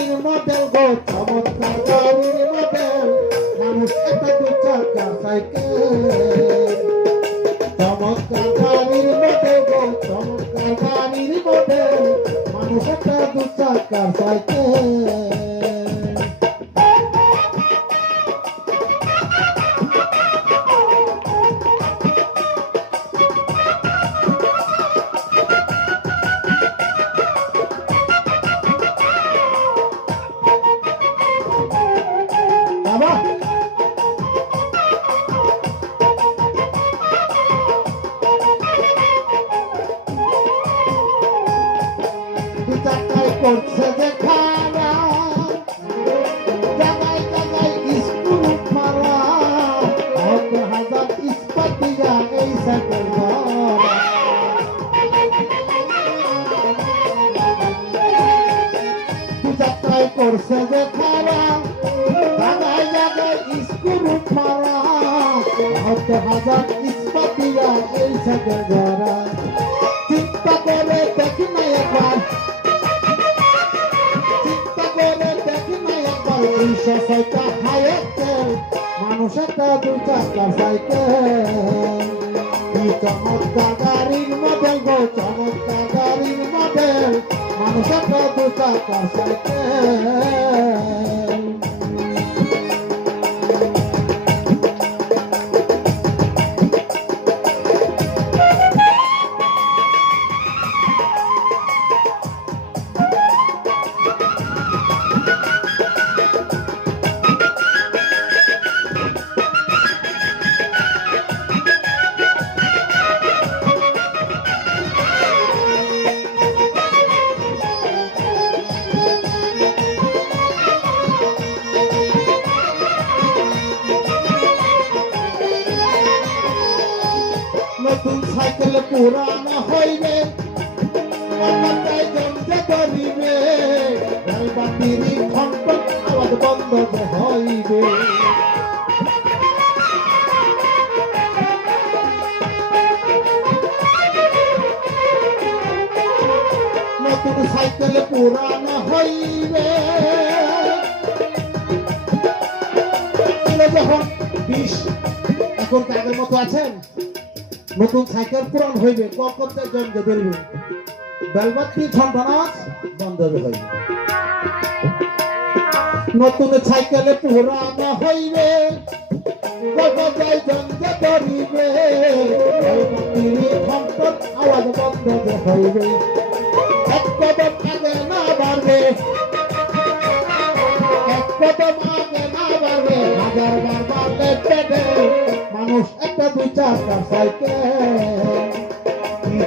গাড়ির মডেল গো চমৎকার গাড়ির মডেল মানুষ একটা দু চাকা সাইকেল চমৎকার গাড়ির মডেল গো চমৎকার গাড়ির মডেল মানুষ একটা দু চাকা সাইকেল করছে যে খারা জায়গায় জায়গায় স্কুল মারা কত হাজার ইস্পাতিয়া এই সাইকেল যাত্রায় করছে যে খারা জায়গায় জায়গায় স্কুল মারা কত হাজার ইস্পাতিয়া এই সাইকেল ধরা চিন্তা করে দেখি না একবার ছয়টা হাইকেল মানুষ একটা দু চাকা সাইকেল চমৎকার গাড়ির মডেল গো চমৎকার গাড়ির মডেল মানুষ একটা দু চাকা সাইকেল নতুন সাইকেল পুরানা হইবে মাথায় জমতে ধরিবে বাতির ঘন্ট আওয়াজ বন্ধ হইবে নতুন সাইকেল পুরানা হইবে যখন 20 এখন আগের মতো আছেন নতুন সাইকেল পুরান হইবে কখন জমতে ধরবে বেলবাতি ঘন্টানাচ বন্ধ হইবে নতুন সাইকেল পুরানা হইবে কখন জমতে ধরিবে বেলবাতির ঘন্টা আওয়াজ বন্ধ হইবে এক কদম আগে না বাড়বে এক কদম আগে না বাড়বে হাজার বার বাড়বে পেটে মানুষ একটা দুই চাকা সাইকেল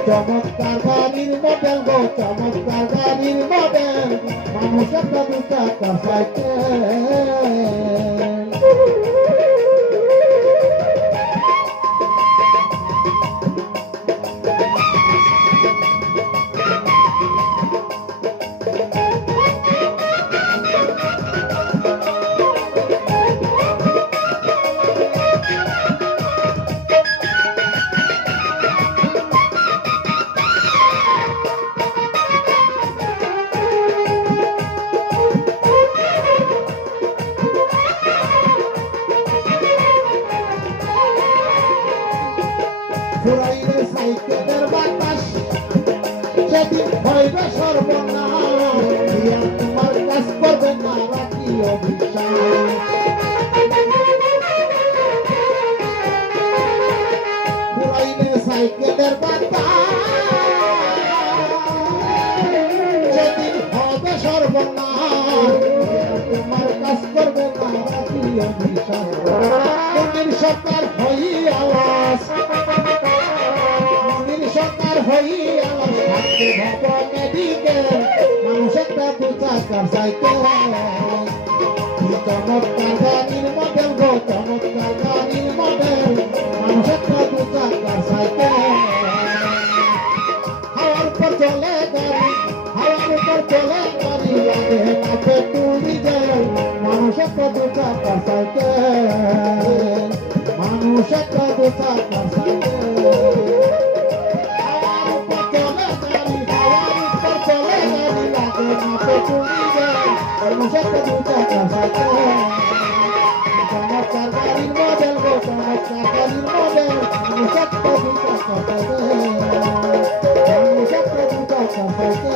চমৎকার গাড়ির মডেল গো চমৎকার গাড়ির মডেল মানুষ একটা দুই চাকা সাইকেল ফুরাইলে সাইকেলের বাতাস সেদিন হইবে সর্বনাশ তোমার কাজ করবে না রাখি অভিশাপ ফুরাইলে সাইকেলের বাতাস সেদিন হবে সর্বনাশ তোমার কাজ করবে না রাখি অভিশাপ সরকার হই আওয়াজ সরকার হই আওয়াজ মেডিকেল মানুষ একটা দু চাকার সাইকেল চমৎকার গাড়ির মডেল গো চমৎকার গাড়ির মডেল মানুষ একটা দু চাকার সাইকেল হাওয়ার উপর চলে গাড়ি হাওয়ার উপর চলে গাড়ি লাগে না পেটুলি যায় মানুষ একটা দু চাকার সাইকেল মানুষ একটা দু চাকার সাইকেল মানুষ একটা দুই চাকার সাইকেল চমৎকার গাড়ির মডেল গো চমৎকার গাড়ির মডেল মানুষ একটা দুই চাকার সাইকেল মানুষ একটা দুই চাকার সাইকেল